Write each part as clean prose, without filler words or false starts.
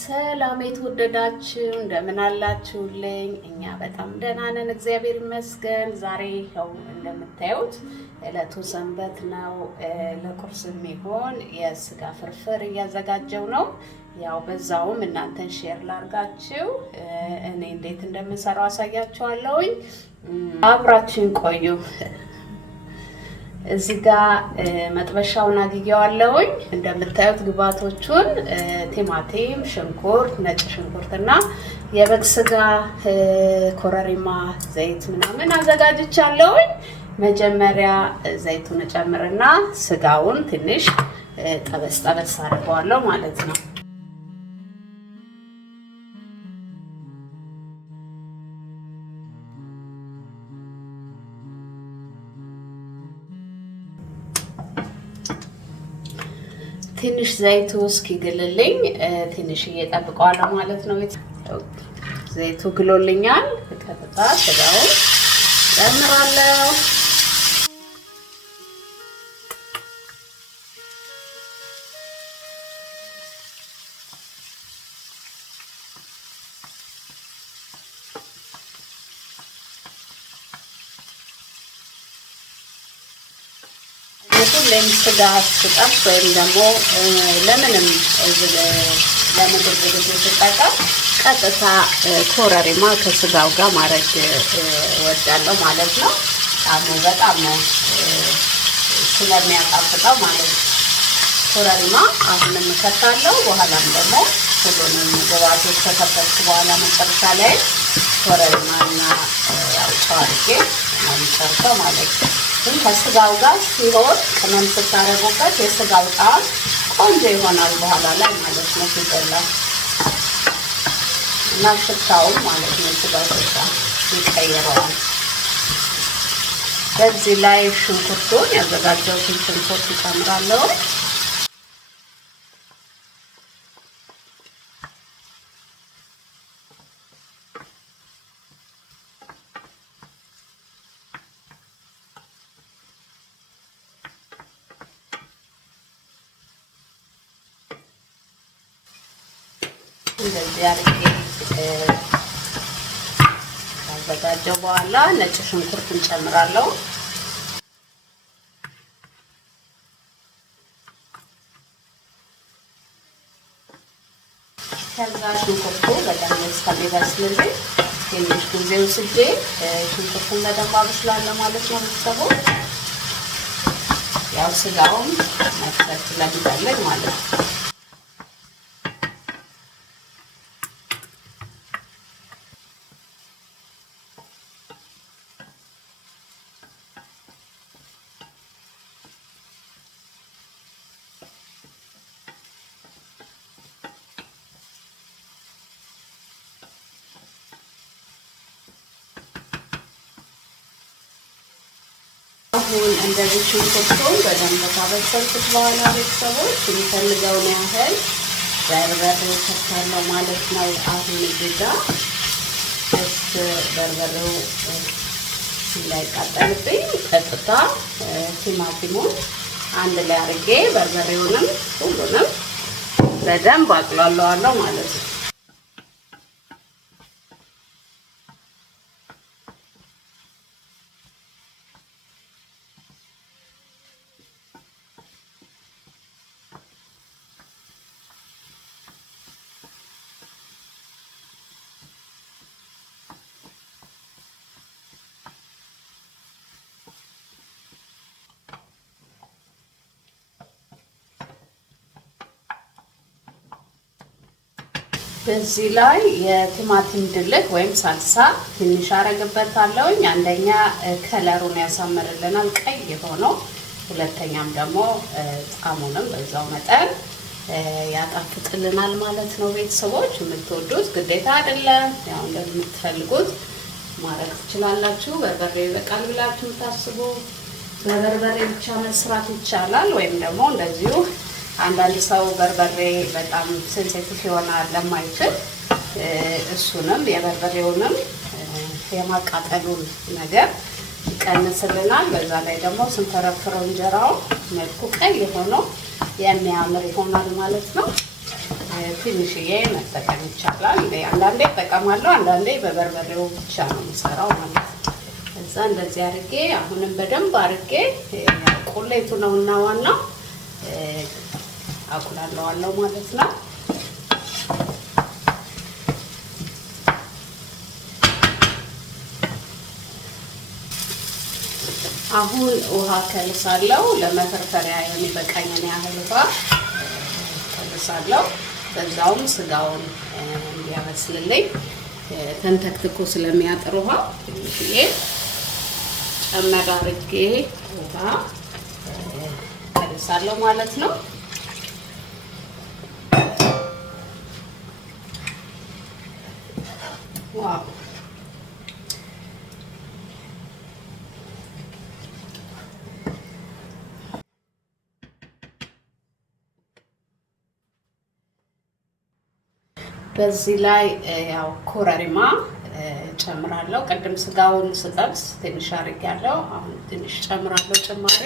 ሰላም የተወደዳችሁ እንደምን አላችሁልኝ? እኛ በጣም ደህና ነን፣ እግዚአብሔር ይመስገን። ዛሬ ያው እንደምታዩት ዕለቱ ሰንበት ነው። ለቁርስ የሚሆን የስጋ ፍርፍር እያዘጋጀው ነው። ያው በዛውም እናንተን ሼር ላርጋችሁ፣ እኔ እንዴት እንደምሰራው አሳያችኋለሁኝ። አብራችሁን ቆዩ። እዚህ ጋር መጥበሻውን አግየዋለሁኝ። እንደምታዩት ግብአቶቹን ቲማቲም፣ ሽንኩርት፣ ነጭ ሽንኩርትና የበግ ስጋ፣ ኮረሪማ፣ ዘይት ምናምን አዘጋጅቻለሁኝ። መጀመሪያ ዘይቱን እጨምርና ስጋውን ትንሽ ጠበስ ጠበስ አድርገዋለሁ ማለት ነው። ትንሽ ዘይቱ እስኪግልልኝ ትንሽ እየጠብቀዋለሁ ማለት ነው። ዘይቱ ግሎልኛል። ቀጥታ ስጋውን ጨምራለሁ። ሁሌም ስጋ ስጠብስ ወይም ደግሞ ለምንም ለምግብ ዝግጅት ስጠቀም ቀጥታ ኮረሪማ ከስጋው ጋር ማድረግ እወዳለሁ ማለት ነው። በጣም ነው ስለሚያጣፍጠው ማለት ነው። ኮረሪማ አሁንም እከታለሁ። በኋላም ደግሞ ሁሉንም ግብአቶች ከከተትኩ በኋላ መጨረሻ ላይ ኮረሪማና ያው ጨው አድርጌ ነው የምጨርሰው ማለት ነው። ግን ከስጋው ጋር ሲሆን ቅመም ስታረጉበት የስጋው ጣዕም ቆንጆ ይሆናል በኋላ ላይ ማለት ነው ሲበላ እና ሽታውም ማለት ነው ስጋው ሽታ ይቀይረዋል። በዚህ ላይ ሽንኩርቱን ያዘጋጀሁትን ሽንኩርት እጨምራለሁ። እንደዚህ አድርጌ ካዘጋጀው በኋላ ነጭ ሽንኩርት እንጨምራለሁ። ከዛ ሽንኩርቱ በደንብ እስከሚበስልልኝ ትንሽ ጊዜ ወስጄ ሽንኩርቱን በደንብ አበስላለሁ ማለት ነው። ቤተሰቦች ያው ስጋውን መክተት ስለሚፈልግ ማለት ነው። አሁን እንደዚህ ሽንኩርቱን በደንብ ካበሰልኩት በኋላ ቤተሰቦች የሚፈልገውን ያህል በርበሬ ከታለው ማለት ነው። አሁን እዚህ ጋር በርበሬው እንዳይቃጠልብኝ ቀጥታ ቲማቲሙን አንድ ላይ አድርጌ በርበሬውንም ሁሉንም በደንብ አቅላለዋለሁ ማለት ነው። በዚህ ላይ የቲማቲም ድልህ ወይም ሳልሳ ትንሽ አረግበታለሁ። አንደኛ ከለሩን ያሳምርልናል፣ ቀይ ሆኖ ሁለተኛም ደግሞ ጣሙንም በዛው መጠን ያጣፍጥልናል ማለት ነው። ቤተሰቦች የምትወዱት ግዴታ አይደለም፣ ያው እንደምትፈልጉት ማድረግ ትችላላችሁ። በርበሬ ይበቃል ብላችሁ ታስቡ በበርበሬ ብቻ መስራት ይቻላል። ወይም ደግሞ እንደዚሁ አንዳንድ ሰው በርበሬ በጣም ሴንሲቲቭ ይሆናል ለማይችል እሱንም የበርበሬውንም የማቃጠሉን ነገር ይቀንስልናል። በዛ ላይ ደግሞ ስንፈረፍረው እንጀራው መልኩ ቀይ ሆኖ የሚያምር ይሆናል ማለት ነው። ትንሽዬ መጠቀም ይቻላል። አንዳንዴ እጠቀማለሁ፣ አንዳንዴ በበርበሬው ብቻ ነው የምሰራው ማለት ነው። እዛ እንደዚህ አድርጌ አሁንም በደንብ አድርጌ ቁሌቱ ነውና ዋናው አቁላለዋለሁ ማለት ነው። አሁን ውሃ ከልሳለሁ። ለመፈርፈሪያ የሚበቃኝን ያህል ውሃ ከልሳለሁ። በዛውም ስጋውን እንዲያበስልልኝ ተንተክትኮ ስለሚያጥር ውሃ ትንሽዬ ጨመር አድርጌ ውሃ ከልሳለሁ ማለት ነው። ዋው በዚህ ላይ ያው ኮረሪማ ጨምራለሁ። ቅድም ስጋውን ስጠብስ ትንሽ አድርጌያለሁ። አሁን ትንሽ ጨምራለሁ ጭማሪ።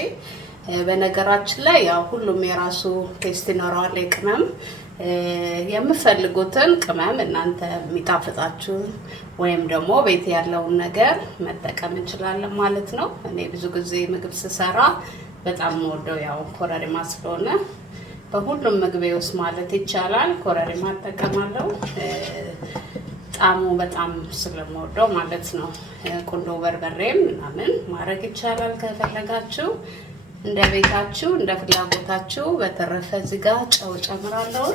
በነገራችን ላይ ያው ሁሉም የራሱ ቴስት ይኖረዋል። የቅመም የምፈልጉትን ቅመም እናንተ የሚጣፍጣችሁ ወይም ደግሞ ቤት ያለውን ነገር መጠቀም እንችላለን ማለት ነው። እኔ ብዙ ጊዜ ምግብ ስሰራ በጣም የምወደው ያው ኮረሪማ ስለሆነ በሁሉም ምግቤ ውስጥ ማለት ይቻላል ኮረሪማ እጠቀማለሁ። ጣሙ በጣም ስለምወደው ማለት ነው። ቁንዶ በርበሬም ምናምን ማድረግ ይቻላል ከፈለጋችሁ እንደ ቤታችሁ እንደ ፍላጎታችሁ። በተረፈ እዚህ ጋር ጨው ጨምራለሁ።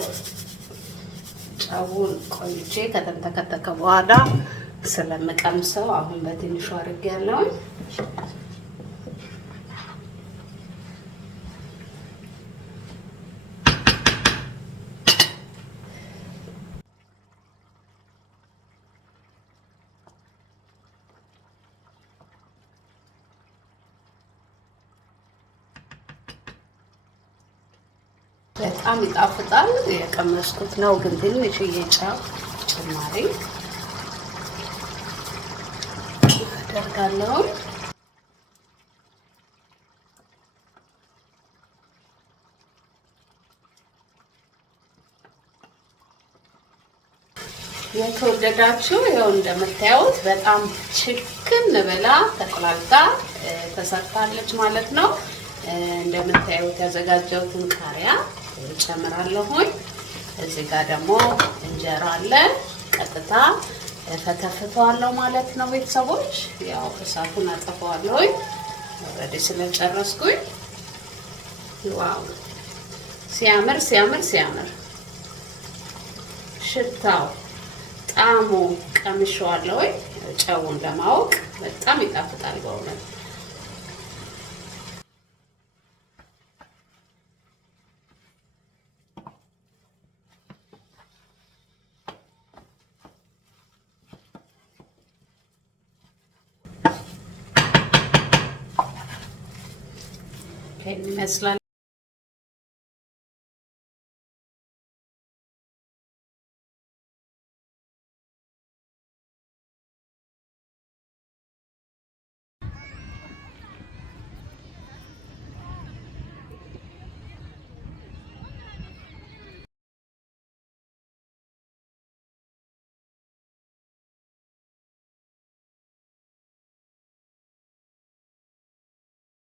ጨውን ቆይቼ ከተንተከተከ በኋላ ስለምቀምሰው አሁን በትንሹ አድርጌያለሁ። በጣም ይጣፍጣል። የቀመስኩት ነው ግን ትንሽዬ ጨው ጭማሪ አደርጋለሁ። የተወደዳችሁ ይኸው እንደምታዩት በጣም ችክን ብላ ተቆላልታ ተሰርታለች ማለት ነው። እንደምታዩት ያዘጋጀሁትን ቃሪያ ጨምራለሁኝ። እዚህ ጋር ደግሞ እንጀራ አለ። ቀጥታ ፈተፍተዋለሁ ማለት ነው። ቤተሰቦች ያው እሳቱን አጠፋዋለሁኝ ኦልሬዲ ስለጨረስኩኝ። ዋው ሲያምር ሲያምር ሲያምር! ሽታው ጣዕሙ ቀምሼዋለሁኝ። ጨውን ለማወቅ በጣም ይጣፍጣል በእውነት። ይመስላል